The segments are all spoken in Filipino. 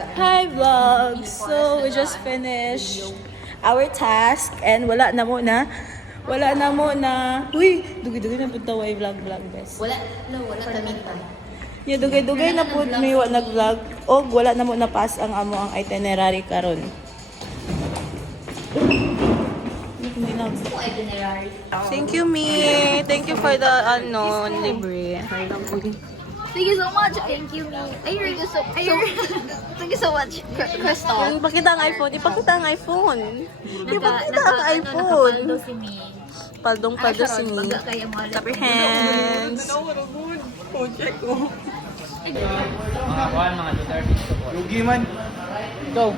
Hi vlog! So we just finished our task and wala na muna. Uy, dugay-dugay na punta way vlog best. Wala kamita. Nya dugay-dugay na pud may wa nag-vlog og wala na muna pass ang amo ang itinerary karon. Thank you, Me. Thank you for the libre. Thank you so much. Thank you, me. Thank you so much, Crystal. Ipakita ang iPhone. Ipakita ang iPhone. Nakapaldo si me. Paldong-paldo si Me. Baga kaya mo. Clap your hands. Mga kuhan, mga Duterte. Lugi man. Ikaw.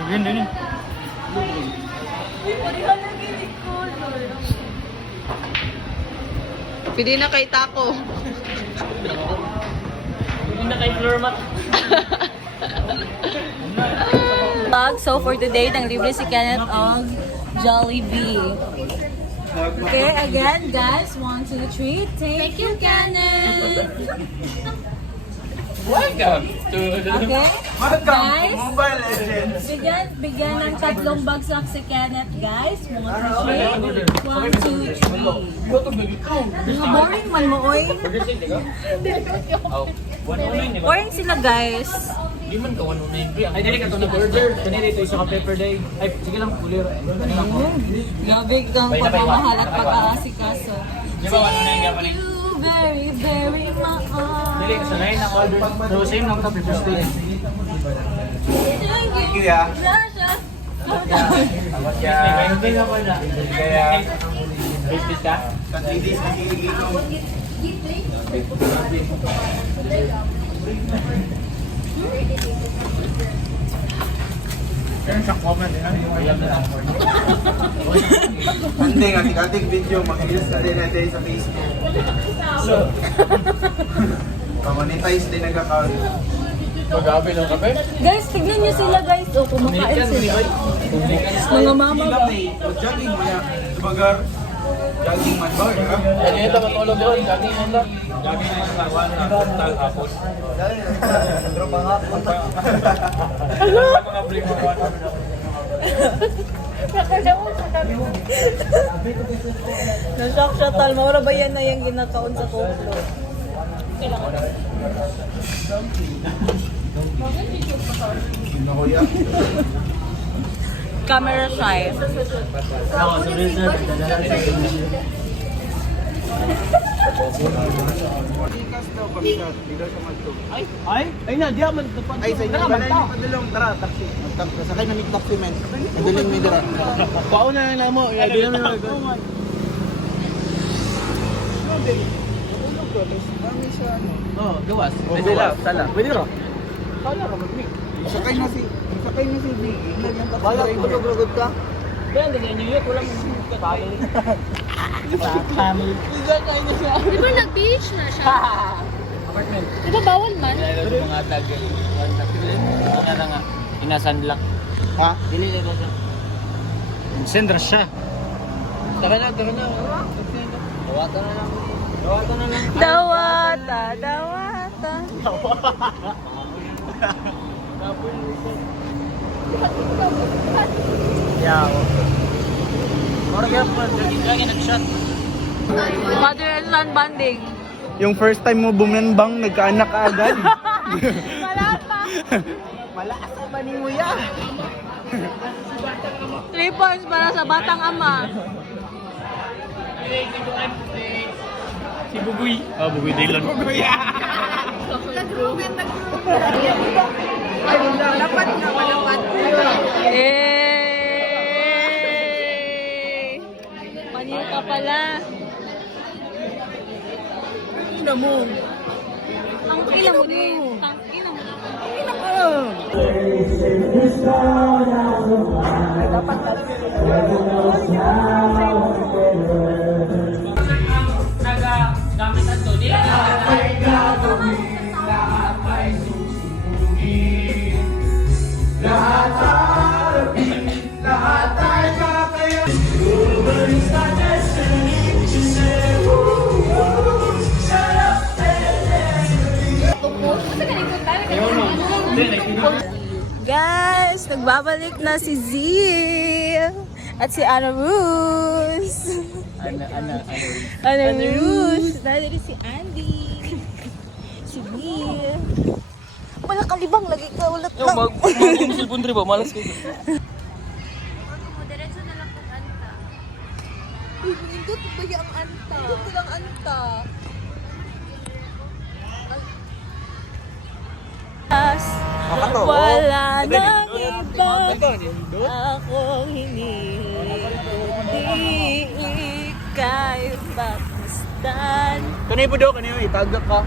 Lugi din eh. Pwede na kay Taco. Lugi na kay floor mat. So for today, nang libre si Kenneth ang Jollibee. Okay, again, guys, 1, 2, 3. Thank you, Kenneth. Welcome to Okay, guys, Mobile Legends. bigyan ng tatlong bagsak si Kenneth, guys. 1, 2, 3. Mga boring man mo, oy. Oh, 109 di ba? Boring sila, guys. Di man ka 109 pre. Ay dili ka to na burger. Kanina ito isa ka pepper day. Ay sige lang kulir. Grabe kang pagmamahal at pag-aasikaso. Di ba 109 ka pala? Very, very much. Dili ka sa line ang order. So same lang ta pepper day. Thank you, ya. Gracias. Awat ya. May nga pala. Kaya business ka? Kanidis Hindi nga, ating video, mag-reels na din natin sa Facebook. So, pamonetize din ang account. Pag-abil ng kape? Guys, tignan niyo sila, guys. Oh, kumakain sila. Mga mama ba? Jogging mo yan. Bagar, jogging man ba? Ano ito matulog doon? Jogging mo lang. Jogging mo lang. Wala na tapos. Drop ang hapon. Mga break mo. Nashock siya, tal. Maura ba yan na yung ginakaon sa koklo? Camera shy. Ako, sa business. Ay na, di ako magtapat. Ay, sa inyo ba na yung padulong? Tara, taxi. Sakay na may taxi, men. Madaling may dira. Pauna na mo. Di naman na. Oh, gawas. Sala. Pwede ro. Sala ka mag-mix. Sakay na si Biggie. Wala ko lugod ka. Kaya hindi niyo yun, wala mong family. Family. Di ba nag-beach na siya? Apartment. Di ba bawal man? Pero mga tag. Ano na nga, inasanlak. Ha? Dili na siya. Sendra siya. Taka na. Dawata na lang. Dawata. Yeah. Orang kaya pa jogging nag-shot. Mother and son bonding. Yung first time mo bumanbang, nagkaanak ka agad. Wala pa. Malakas ang maning mo yan. 3 points para sa batang ama. Si Bugoy. Ah, Bugoy Dylan. Bugoy. Eh! Panil ka pala. Ina mo. Ang ina mo din. Ang ina mo. Gamit ang Tony. Basta ganito tayo. Hindi, nagpinag Guys, nagbabalik na si Z at si Ana Rose. Ana Rose. Nandito si Andy. Si B. Wala kalibang, lagi ka ulat Yung lang. mag-cellphone rin ba? Malas ko. Diretso na lang po anta. Nindot ba yung anta? Nindot ko lang anta. Wala nang iba akong hinihiling, di ika'y pagmasdan. Kanay po daw, kanay, itagak ka.